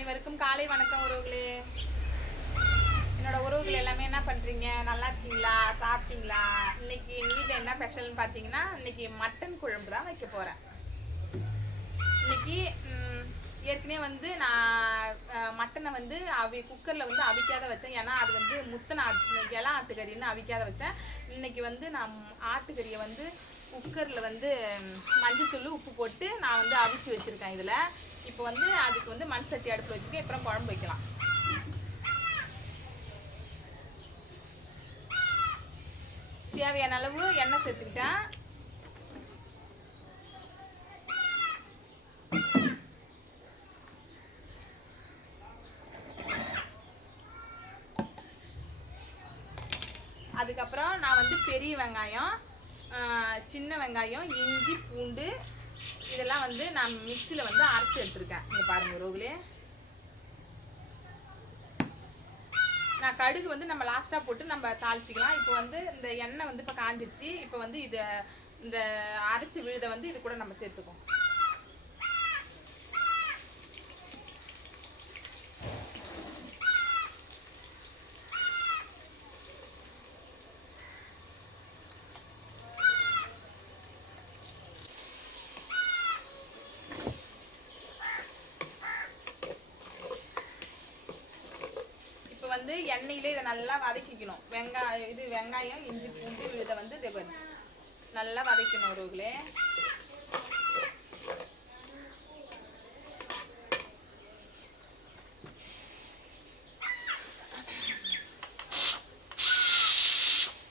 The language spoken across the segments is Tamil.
அனைவருக்கும் காலை வணக்கம் உறவுகளே. என்னோட உறவுகள் எல்லாமே என்ன பண்ணுறீங்க? நல்லா இருக்கீங்களா? சாப்பிட்டீங்களா? இன்னைக்கு எங்கள் வீட்டில் என்ன ஸ்பெஷல்னு பார்த்தீங்கன்னா, இன்னைக்கு மட்டன் குழம்பு தான் வைக்க போகிறேன். இன்னைக்கு ஏற்கனவே வந்து நான் மட்டனை வந்து குக்கரில் வந்து அவிக்காத வச்சேன். ஏன்னா அது வந்து முத்தனை இலை ஆட்டுக்கறின்னு அவிக்காத வச்சேன். இன்னைக்கு வந்து நான் ஆட்டுக்கறியை வந்து குக்கரில் வந்து மஞ்சத்தூள் உப்பு போட்டு நான் வந்து அவிச்சு வச்சுருக்கேன். இதில் இப்போ வந்து அதுக்கு வந்து மண் சட்டி அடுப்பில் வச்சுட்டு அப்புறம் குழம்பு வைக்கலாம். தேவையான அளவு எண்ணெய் சேர்த்துக்கிட்டேன். அதுக்கப்புறம் நான் வந்து பெரிய வெங்காயம், சின்ன வெங்காயம், இஞ்சி, பூண்டு இதெல்லாம் வந்து நான் மிக்சியில் வந்து அரைச்சி எடுத்துருக்கேன். இங்கே பாருங்கள் உறவுகளே. நான் கடுகு வந்து நம்ம லாஸ்ட்டாக போட்டு நம்ம தாளிச்சிக்கலாம். இப்போ வந்து இந்த எண்ணெய் வந்து இப்போ காஞ்சிருச்சு. இப்போ வந்து இந்த அரைச்சி விழுதை வந்து இது கூட நம்ம சேர்த்துக்கோம். வந்து எண்ணெயில இதை நல்லா வதக்கிக்கணும். வெங்காயம், இஞ்சி, பூண்டு இதை வந்து நல்லா வதக்கணும் உறவுகளே.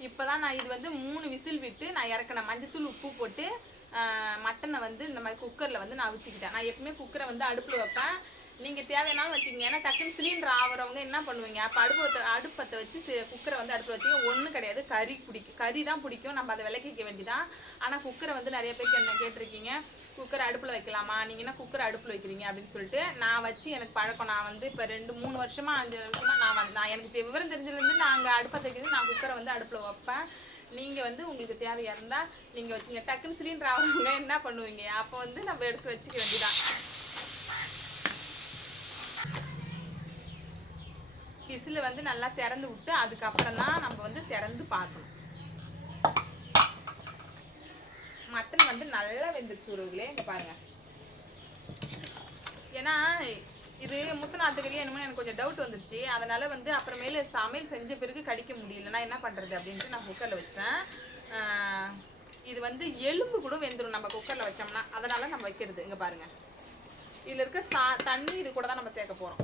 இப்போதான் நான் இது வந்து 3 விசில் விட்டு நான் இறக்கினேன். மஞ்சத்தூள் உப்பு போட்டு மட்டனை வந்து இந்த மாதிரி குக்கரில் வந்து நான் வச்சுக்கிட்டேன். நான் எப்பவுமே குக்கரை வந்து அடுப்பில் வைப்பேன். நீங்கள் தேவையானாலும் வச்சுக்கோங்க. ஏன்னா டக்குன்னு சிலிண்டர் ஆகிறவங்க என்ன பண்ணுவீங்க? அப்போ அடுப்பத்தை வச்சு குக்கரை வந்து அடுப்பில் வச்சுக்க ஒன்றும் கிடையாது. கறி தான் பிடிக்கும். நம்ம அதை விளக்கிக்க வேண்டியதான். ஆனால் குக்கரை வந்து நிறைய பேருக்கு என்ன கேட்டிருக்கீங்க, குக்கரை அடுப்பில் வைக்கலாமா, நீங்கள் என்ன குக்கரை அடுப்பில் வைக்கிறீங்க அப்படின்னு சொல்லிட்டு நான் வச்சு எனக்கு பழக்கம். நான் வந்து இப்போ 2-3 வருஷமா 5 வருஷமா நான் எனக்கு விவரம் தெரிஞ்சதுலேருந்து நான் அங்கே அடுப்பை வைக்கிறது நான் குக்கரை வந்து அடுப்பில் வைப்பேன். நீங்கள் வந்து உங்களுக்கு தேவையாக இருந்தால் நீங்கள் வச்சுங்க. டக்குன்னு சிலிண்டர் ஆகிறவங்க என்ன பண்ணுவீங்க? அப்போ வந்து நம்ம எடுத்து வச்சுக்க வேண்டியதான். விசில் வந்து நல்லா திறந்து விட்டு அதுக்கப்புறம் தான் நம்ம வந்து திறந்து பார்க்கணும். மட்டன் வந்து நல்லா வெந்துருச்சு உறவுகளே. இங்கே பாருங்க. ஏன்னா இது முத்தனை ஆட்டுக்கறியா என்னமோ எனக்கு கொஞ்சம் டவுட் வந்துருச்சு. அதனால வந்து அப்புறமேல சமையல் செஞ்ச பிறகு கடிக்க முடியலன்னா என்ன பண்ணுறது அப்படின்ட்டு நான் குக்கரில் வச்சிட்டேன். இது வந்து எலும்பு கூட வெந்துடும் நம்ம குக்கரில் வச்சோம்னா. அதனால நம்ம வைக்கிறது. இங்கே பாருங்க. இதில் இருக்க தண்ணி இது கூட தான் நம்ம சேர்க்க போகிறோம்.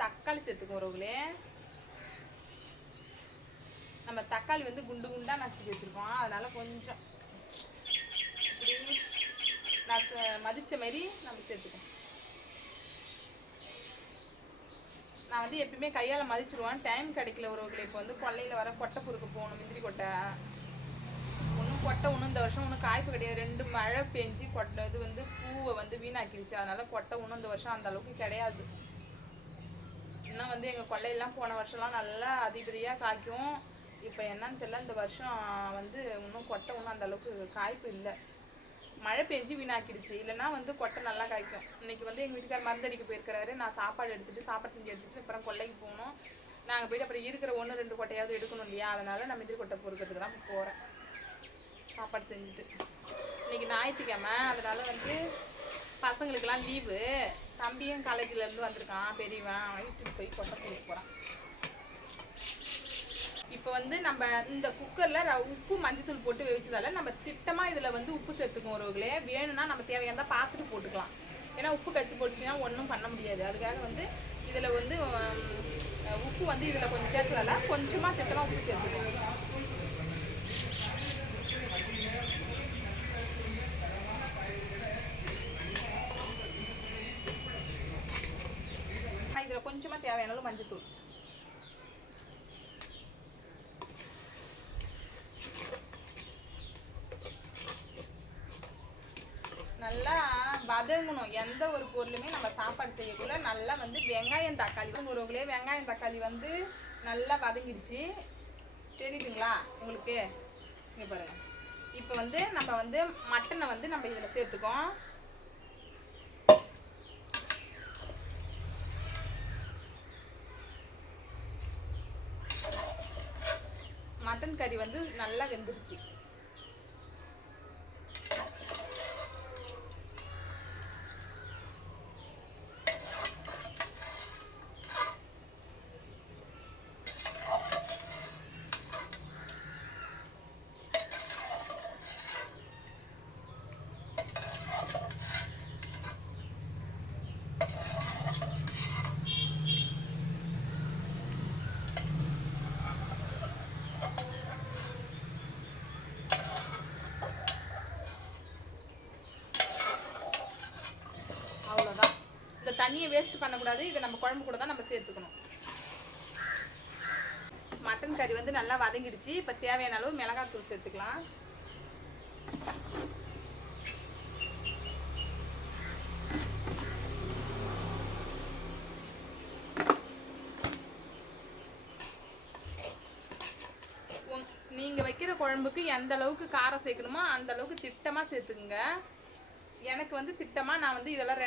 தக்காளி சேர்த்துக்கோ உறவுகளே. நம்ம தக்காளி வந்து குண்டு குண்டா நசுக்கி வச்சிருக்கோம். அதனால கொஞ்சம் மதிச்ச மாதிரி நம்ம சேர்த்துக்கோம். நான் வந்து எப்பயுமே கையால் மதிச்சிருவேன். டைம் கிடைக்கல உறவுகளே. இப்போ வந்து கொல்லையில் வர கொட்டை பொறுக்க போகணும். முந்திரி கொட்டை ஒன்றும் இந்த வருஷம் ஒன்றும் காய்ப்பு கிடையாது. 2 மழை பெஞ்சு கொட்டை இது வந்து பூவை வந்து வீணாக்கிடுச்சு. அதனால கொட்டை ஒன்றும் இந்த வருஷம் அந்த அளவுக்கு கிடையாது. இன்னும் வந்து எங்கள் கொள்ளையெல்லாம் போன வருஷம்லாம் நல்லா அதிபதியாக காய்க்கும். இப்போ என்னன்னு தெரியல, இந்த வருஷம் வந்து இன்னும் கொட்டை ஒன்றும் அந்த அளவுக்கு காய்ப்பு இல்லை. மழை பெஞ்சு வீணாக்கிடுச்சு. இல்லைன்னா வந்து கொட்டை நல்லா காய்க்கும். இன்னைக்கு வந்து எங்கள் வீட்டுக்கார் மருந்தடிக்க போயிருக்கிறாரு. நான் சாப்பாடு செஞ்சு எடுத்துகிட்டு அப்புறம் கொள்ளைக்கு போகணும். நாங்கள் போய்ட்டு அப்புறம் இருக்கிற 1-2 கொட்டையாவது எடுக்கணும் இல்லையா? அதனால நான் முந்திரி கொட்டை பொறுக்கிறதுக்கு தான் போகிறேன். சாப்பாடு செஞ்சுட்டு இன்னைக்கு ஞாயிற்றுக்கிழமை. அதனால வந்து பசங்களுக்கெல்லாம் லீவு. தம்பியும் காலேஜிலேருந்து வந்திருக்கான் பெரியவன். வீட்டுக்கு போய் கொட்டை பொறுக்க போகிறான். இப்போ வந்து நம்ம இந்த குக்கரில் உப்பு மஞ்சத்தூள் போட்டு வேவிச்சதால நம்ம திட்டமாக இதில் வந்து உப்பு சேர்த்துக்கோம் உறவுகளே. வேணும்னா நம்ம தேவையான பார்த்துட்டு போட்டுக்கலாம். ஏன்னா உப்பு கச்சி போட்டுச்சுன்னா ஒன்றும் பண்ண முடியாது. அதுக்காக வந்து இதில் வந்து உப்பு வந்து இதில் கொஞ்சம் சேர்த்ததால கொஞ்சமாக திட்டமாக உப்பு சேர்த்துக்கோங்க. இதில் கொஞ்சமாக தேவையான அளவு மஞ்சத்தூள். நல்லா வதங்கணும். எந்த ஒரு பொருளுமே நம்ம சாப்பாடு செய்யக்குள்ள நல்லா வந்து வெங்காயம் தக்காளி உறவுகளே. வெங்காயம் தக்காளி வந்து நல்லா வதங்கிடுச்சு. தெரியுதுங்களா உங்களுக்கு? இங்கே பாருங்க. இப்போ வந்து நம்ம வந்து மட்டனை வந்து நம்ம இதில் சேர்த்துக்கோம். மட்டன் கறி வந்து நல்லா வெந்துருச்சு. அவ்வளோதான். இந்த தண்ணியை வேஸ்ட் பண்ணக்கூடாது. இதை நம்ம குழம்பு கூட தான் நம்ம சேர்த்துக்கணும். மட்டன் கறி வந்து நல்லா வதங்கிடுச்சு. இப்போ தேவையான அளவு மிளகாய் தூள் சேர்த்துக்கலாம். நீங்கள் வைக்கிற குழம்புக்கு எந்த அளவுக்கு காரம் சேர்க்கணுமோ அந்த அளவுக்கு திட்டமாக சேர்த்துக்குங்க. எனக்கு வந்து திட்டமாக நான் வந்து இதெல்லாம்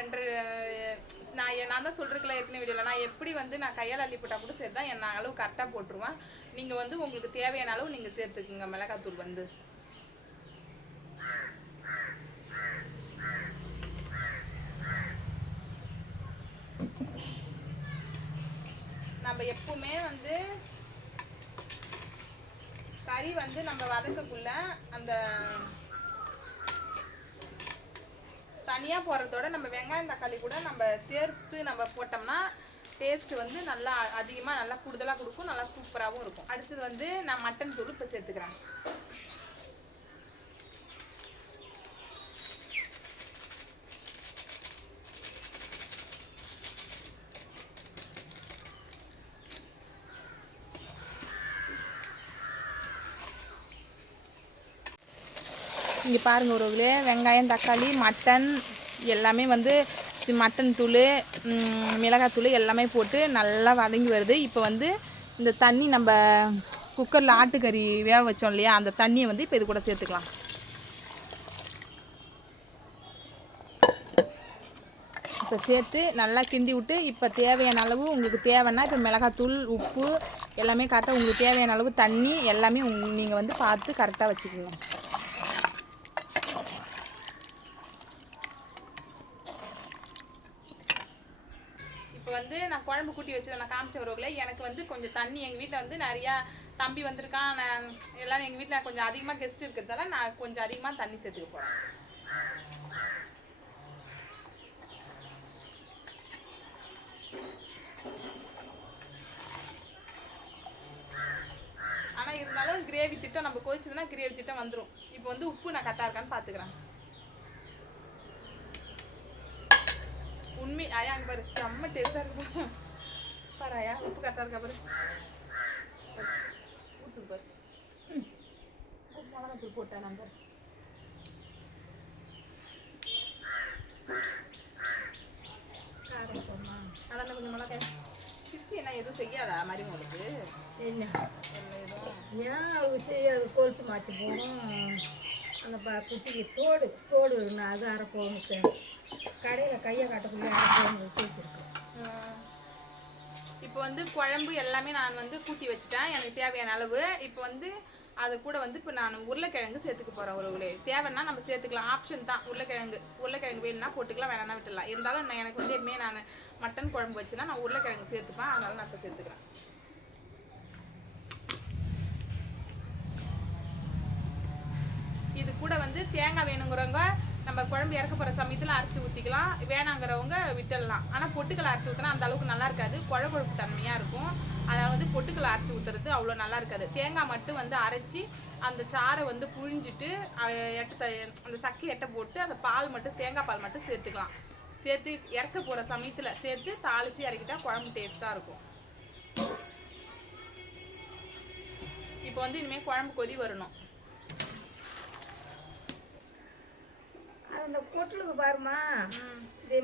நான் தான் சொல்கிறேன் ஏற்கனவே வீடியோவில், நான் எப்படி வந்து நான் கையால் அள்ளி போட்டால் கூட சரி தான், நான் அளவு கரெக்டாக போட்டுருவேன். நீங்கள் வந்து உங்களுக்கு தேவையான அளவு நீங்கள் சேர்த்துக்குங்க மிளகாத்தூள் வந்து. நம்ம எப்பவுமே வந்து கறி வந்து நம்ம வதக்கக்குள்ள அந்த தனியாக போடுறதோட நம்ம வெங்காயம் தக்காளி கூட நம்ம சேர்த்து நம்ம போட்டோம்னா டேஸ்ட் வந்து நல்லா அதிகமாக நல்லா கூடுதலாக கொடுக்கும், நல்லா சூப்பராகவும் இருக்கும். அடுத்தது வந்து நான் மட்டன் தூள் இப்போ சேர்த்துக்கிறேன். இங்கே பாருங்கள் உறவுகளே, வெங்காயம் தக்காளி மட்டன் எல்லாமே வந்து மட்டன் தூள் மிளகாத்தூள் எல்லாமே போட்டு நல்லா வதங்கி வருது. இப்போ வந்து இந்த தண்ணி நம்ம குக்கரில் ஆட்டுக்கறி வேக வச்சோம் இல்லையா, அந்த தண்ணியை வந்து இப்போ இது கூட சேர்த்துக்கலாம். இப்போ சேர்த்து நல்லா கிண்டி விட்டு இப்போ தேவையான அளவு உங்களுக்கு தேவைன்னா இப்போ மிளகாத்தூள் உப்பு எல்லாமே கரெக்டாக உங்களுக்கு தேவையான அளவு தண்ணி எல்லாமே நீங்கள் வந்து பார்த்து கரெக்டாக வச்சுக்கோங்க. இப்போ வந்து நான் குழம்பு கூட்டி வச்சு நான் காமிச்ச வரவுல எனக்கு வந்து கொஞ்சம் தண்ணி, எங்கள் வீட்டில் வந்து நிறையா தம்பி வந்திருக்கான், நான் எல்லோரும் எங்கள் வீட்டில் கொஞ்சம் அதிகமாக கெஸ்ட் இருக்கிறதால நான் கொஞ்சம் அதிகமாக தண்ணி சேர்த்துக்க போகிறேன். ஆனால் இருந்தாலும் கிரேவி திட்டம் நம்ம கொதிச்சதுன்னா கிரேவி திட்டம் வந்துடும். இப்போ வந்து உப்பு நான் கரெக்டாக இருக்கான்னு பார்த்துக்கிறேன். உண்மை ஆயா அங்கே பாரு, செம்ம டேஸ்டாக இருக்கும் பாரு. ஆயா உப்பு கரெக்டாக இருக்கா பாரு, ஊற்று பாரு. மிளகாத்தூள் போட்டேன் நான் பாரு. காரம் போடமா அதான் கொஞ்சம் மிளகாய் சித்தி என்ன எதுவும் செய்யாதா மாதிரி உங்களுக்கு என்ன எதுவும் ஏன் அவங்க செய்யாது, கொலுசு மாற்றி போடும். அந்த குட்டிக்கு தோடு வேணும், அது அரைப்போம். கடையில் கையை காட்டக்கூடிய அரைப்போம் வச்சுருக்கோம். இப்போ வந்து குழம்பு எல்லாமே நான் வந்து கூட்டி வச்சுட்டேன் எனக்கு தேவையான அளவு. இப்போ வந்து அது கூட வந்து இப்போ நான் உருளைக்கிழங்கு சேர்த்துக்க போகிறேன். ஒரு தேவைன்னா நம்ம சேர்த்துக்கலாம், ஆப்ஷன் தான். உருளைக்கிழங்கு வேணும்னா போட்டுக்கலாம், வேணாம்னா விட்டுடலாம். இருந்தாலும் எனக்கு வந்து எப்பவுமே நான் மட்டன் குழம்பு வச்சுன்னா நான் உருளைக்கிழங்கு சேர்த்துப்பேன், அதனால நான் இப்போ சேர்த்துக்கிறேன். இது கூட வந்து தேங்காய் வேணுங்கிறவங்க நம்ம குழம்பு இறக்க போகிற சமயத்தில் அரைச்சி ஊற்றிக்கலாம், வேணாங்கிறவங்க விட்டுடலாம். ஆனால் பொட்டுக்கலை அரைச்சி ஊற்றினா அந்த அளவுக்கு நல்லா இருக்காது, குழம்பு தன்மையாக இருக்கும். அதனால் வந்து பொட்டுக்கலை அரைச்சி ஊற்றுறது அவ்வளோ நல்லா இருக்காது. தேங்காய் மட்டும் வந்து அரைச்சி அந்த சாறை வந்து புழிஞ்சிட்டு அந்த சக்கை எட்டை போட்டு அந்த பால் மட்டும் தேங்காய் பால் மட்டும் சேர்த்துக்கலாம். சேர்த்து இறக்க போகிற சமயத்தில் சேர்த்து தாளித்து இறக்கிட்டா குழம்பு டேஸ்ட்டாக இருக்கும். இப்போ வந்து இனிமேல் குழம்பு கொதி வரணும். அந்த கொட்டுலுக்கு பாருமா,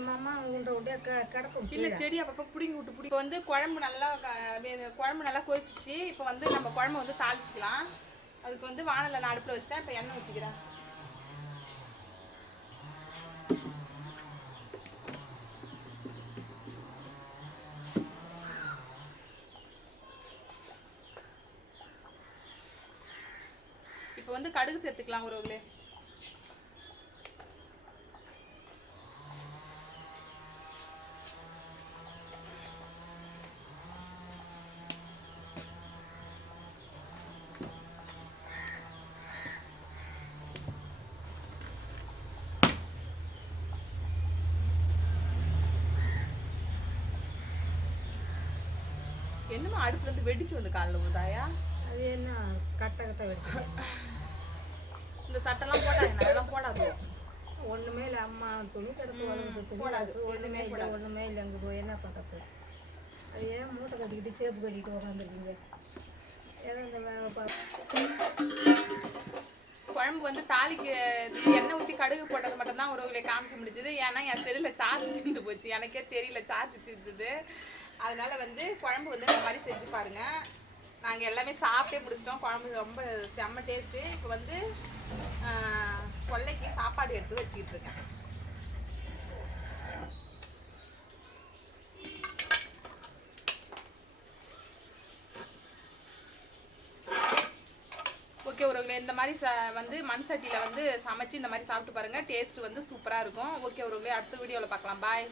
மாமா உண்டை கிடக்கும் இல்லை செடி அப்பப்போ பிடிங்கி விட்டு இப்போ வந்து குழம்பு நல்லா கொதிச்சிச்சு. இப்போ வந்து நம்ம குழம்பு வந்து தாளிச்சிக்கலாம். அதுக்கு வந்து வானலை நான் அடுப்பில் வச்சுட்டேன். இப்போ எண்ணெய் ஊற்றிக்கிறேன். இப்போ வந்து கடுகு சேர்த்துக்கலாம் உறவுகளே. என்னமா அடுப்புல இருந்து வெடிச்சு வந்து காலில் விழுதாயா? அது என்ன கட்ட வெடிச்சு. இந்த சட்டெல்லாம் போடாது, அதெல்லாம் போடாது. ஒன்றுமே இல்லை, அம்மா துணி கிடக்கு போடாது. ஒன்றுமே இல்லை, ஒன்றுமே இல்லை. அங்கே போய் என்ன பண்ணுறது? அது ஏன் மூட்டை கட்டிக்கிட்டு சேப்பு கட்டிக்கிட்டு உட்காந்துருக்கீங்க? ஏன்னா இந்த குழம்பு வந்து தாளிக்கு எண்ணெய் ஊற்றி கடுகு போட்டது மட்டும்தான் உறவுகளை காமிக்க முடிஞ்சது. ஏன்னா என் செல்லில் சார்ஜ் தீர்ந்து போச்சு. எனக்கே தெரியல சார்ஜ் தீர்ந்தது. அதனால வந்து குழம்பு வந்து இந்த மாதிரி செஞ்சு பாருங்க. நாங்கள் எல்லாமே சாப்பிட்டே முடிச்சிட்டோம். குழம்பு ரொம்ப செம்ம டேஸ்ட்டு. இப்போ வந்து கொல்லைக்கு சாப்பாடு எடுத்து வச்சுக்கிட்டு இருக்கேன். ஓகே உறவுகளே, இந்த மாதிரி வந்து மண் சட்டியில் வந்து சமைச்சு இந்த மாதிரி சாப்பிட்டு பாருங்கள். டேஸ்ட் வந்து சூப்பராக இருக்கும். ஓகே உறவுகளே, அடுத்த வீடியோவில் பார்க்கலாம். பாய்.